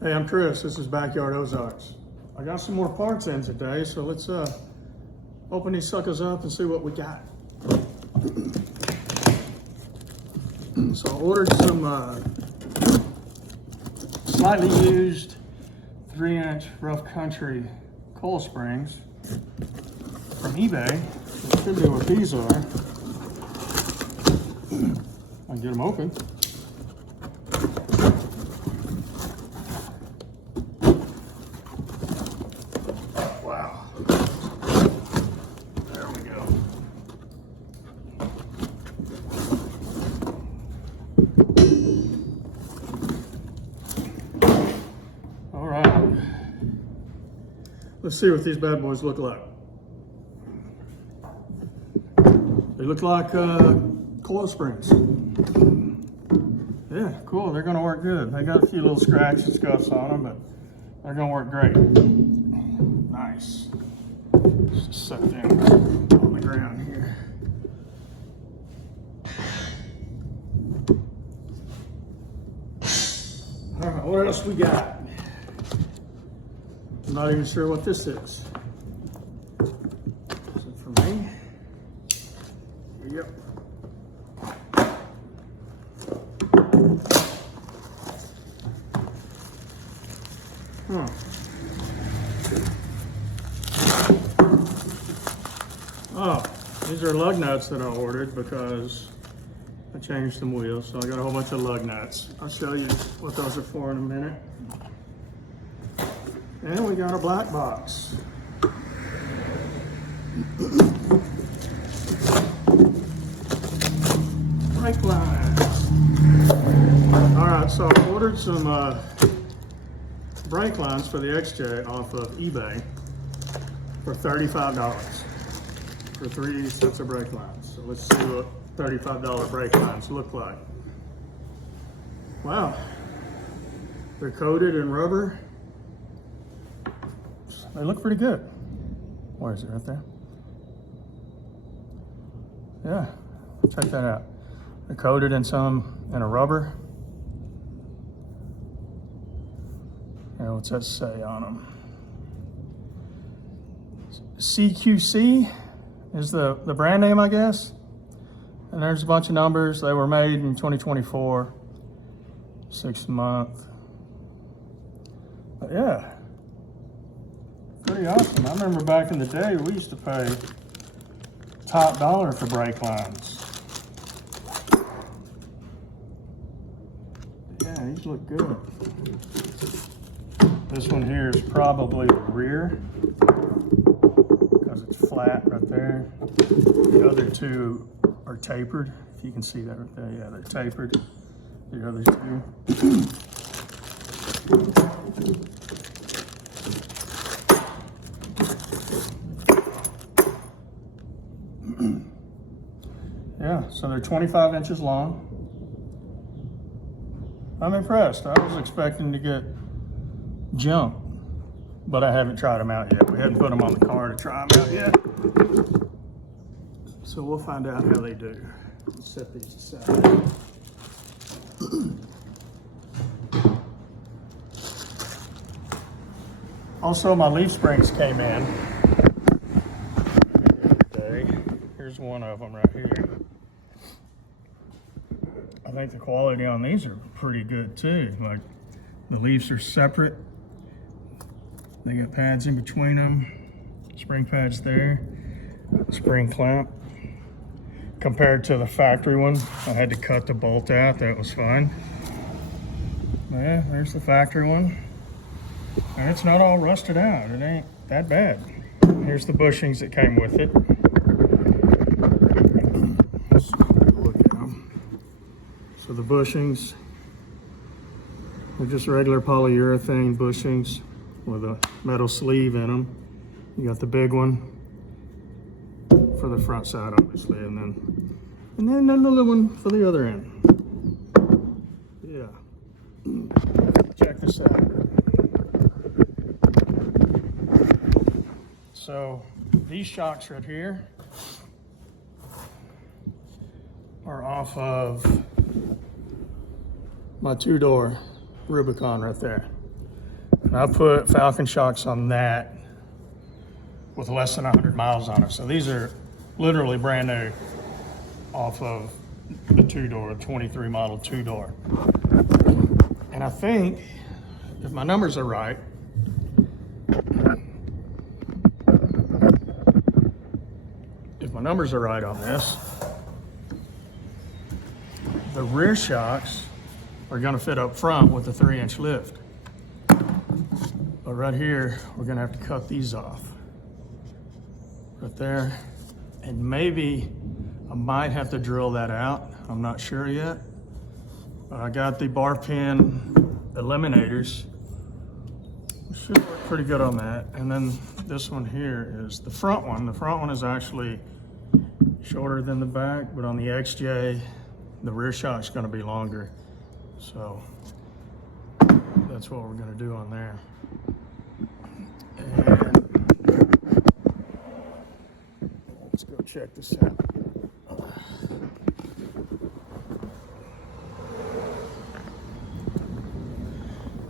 Hey, I'm Chris. This is Backyard Ozarks. I got some more parts in today, so let's open these suckers up and see what we got. So I ordered some slightly used 3-inch rough country coil springs from eBay. It should be what these are. I can get them open. Wow. There we go. All right. Let's see what these bad boys look like. They look like coil springs. Yeah, cool. They're gonna work good. They got a few little scratch and scuffs on them, but they're gonna work great. Nice. Just set them on the ground here. All right, what else we got? I'm not even sure what this is. Is it for me? Yep. Oh, these are lug nuts that I ordered because I changed some wheels, so I got a whole bunch of lug nuts. I'll show you what those are for in a minute. And we got a black box. Brake lines. All right, so I ordered some brake lines for the XJ off of eBay for $35 for 3 sets of brake lines. So let's see what $35 brake lines look like. Wow, they're coated in rubber. They look pretty good. Where is it? Right there? Yeah, check that out. They're coated in a rubber. And what's that say on them? CQC is the brand name, I guess. And there's a bunch of numbers. They were made in 2024, 6th month. But yeah, pretty awesome. I remember back in the day, we used to pay top dollar for brake lines. Yeah, these look good. This one here is probably the rear because it's flat right there. The other two are tapered. If you can see that right there, yeah, they're tapered. The other two. Yeah, so they're 25 inches long. I'm impressed. I was expecting to get junk, but I haven't tried them out yet. We hadn't put them on the car to try them out yet. So we'll find out how they do. Let's set these aside. Also, my leaf springs came in the other day. Here's one of them right here. I think the quality on these are pretty good too. Like, the leaves are separate. They got pads in between them. Spring pads there. Spring clamp. Compared to the factory one, I had to cut the bolt out. That was fine. Yeah, there's the factory one. And it's not all rusted out. It ain't that bad. Here's the bushings that came with it. Let's look at them. So the bushings, they're just regular polyurethane bushings with a metal sleeve in them. You got the big one for the front side, obviously, and then the little one for the other end. Yeah. Check this out. So these shocks right here are off of my 2-door Rubicon right there. And I put Falcon shocks on that with less than 100 miles on it. So these are literally brand new off of the two-door, 23 model two-door. And I think, if my numbers are right, on this, the rear shocks are gonna fit up front with a 3-inch lift. But right here, we're gonna have to cut these off. Right there. And maybe I might have to drill that out. I'm not sure yet. But I got the bar pin eliminators. Should work pretty good on that. And then this one here is the front one. The front one is actually shorter than the back, but on the XJ, the rear shock's gonna be longer. So that's what we're gonna do on there. And let's go check this out.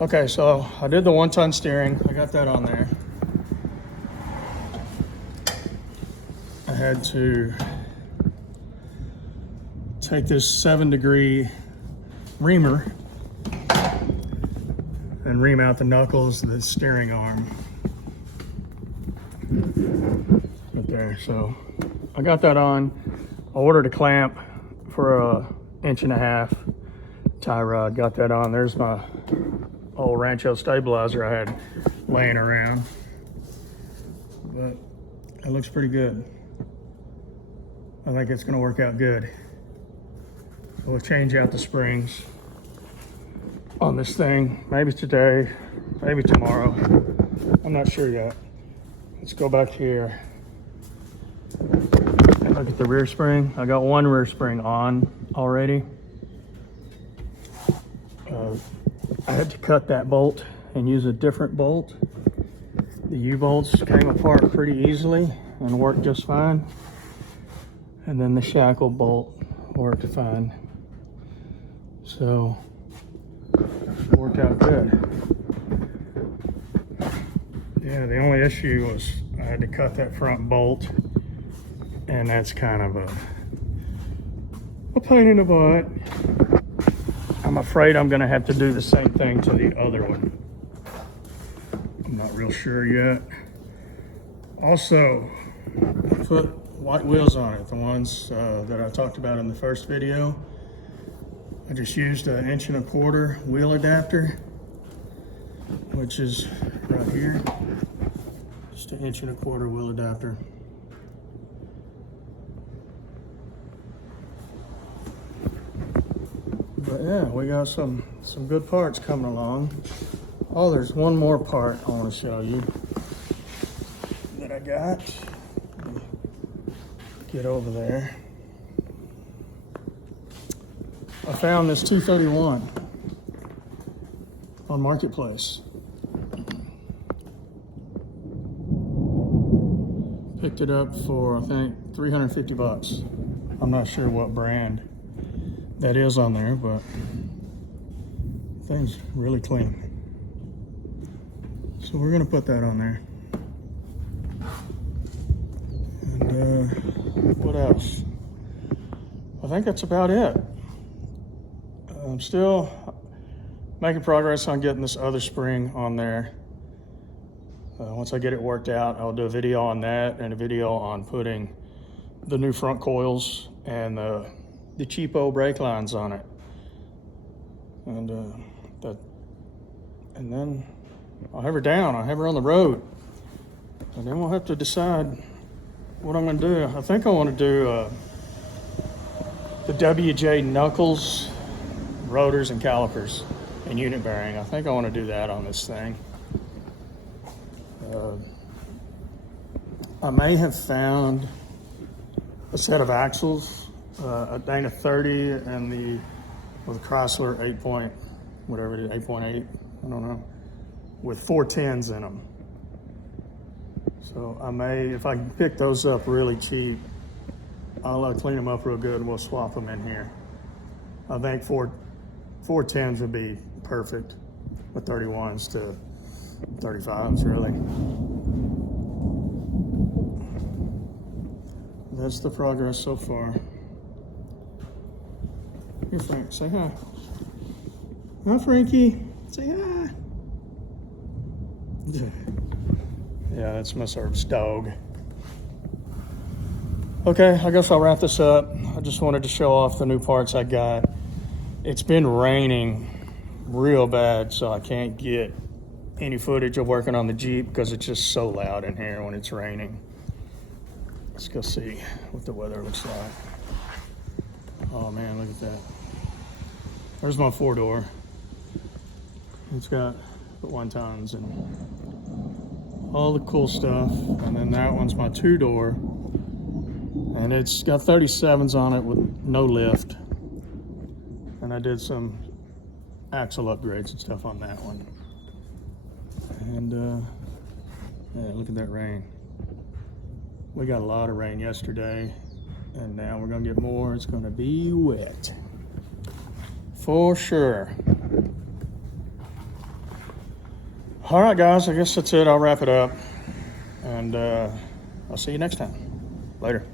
Okay, so I did the 1-ton steering. I got that on there. I had to take this 7-degree reamer and ream out the knuckles of the steering arm. Right there, so I got that on. I ordered a clamp for a 1.5-inch tie rod. Got that on. There's my old Rancho stabilizer I had laying around. But it looks pretty good. I think it's gonna work out good. We'll change out the springs on this thing, maybe today, maybe tomorrow. I'm not sure yet. Let's go back here and look at the rear spring. I got one rear spring on already. I had to cut that bolt and use a different bolt. The U-bolts came apart pretty easily and worked just fine. And then the shackle bolt worked fine. So it worked out good. Yeah, the only issue was I had to cut that front bolt, and that's kind of a pain in the butt. I'm afraid I'm gonna have to do the same thing to the other one. I'm not real sure yet. Also, I put white wheels on it, the ones that I talked about in the first video. I just used an 1.25-inch wheel adapter, which is right here. Just an 1.25-inch wheel adapter. But yeah, we got some good parts coming along. Oh, there's one more part I want to show you that I got. Get over there. I found this 231 on Marketplace. Picked it up for, I think, 350 bucks. I'm not sure what brand that is on there, but thing's really clean. So we're gonna put that on there. And what else? I think that's about it. I'm still making progress on getting this other spring on there. Once I get it worked out, I'll do a video on that and a video on putting the new front coils and the cheapo brake lines on it. And then I'll have her down. I'll have her on the road. And then we'll have to decide what I'm gonna do. I think I wanna do the WJ knuckles, rotors and calipers and unit bearing. I think I wanna do that on this thing. I may have found a set of axles, a Dana 30 and the Chrysler 8.8, I don't know, with 410s in them. So I may, if I can pick those up really cheap, I'll clean them up real good and we'll swap them in here. I think 410s would be perfect with 31s 35s really. That's the progress so far. Here, Frank, say hi. Hi, Frankie. Say hi. Yeah, that's Miss Herb's dog. Okay, I guess I'll wrap this up. I just wanted to show off the new parts I got. It's been raining real bad, so I can't get any footage of working on the Jeep because it's just so loud in here when it's raining. Let's go see what the weather looks like. Oh man, look at that. There's my 4-door. It's got the 1-tons and all the cool stuff. And then that one's my 2-door. And it's got 37s on it with no lift. And I did some axle upgrades and stuff on that one. And yeah, look at that rain. We got a lot of rain yesterday, and now we're gonna get more. It's gonna be wet. For sure. All right, guys, I guess that's it. I'll wrap it up. And I'll see you next time. Later.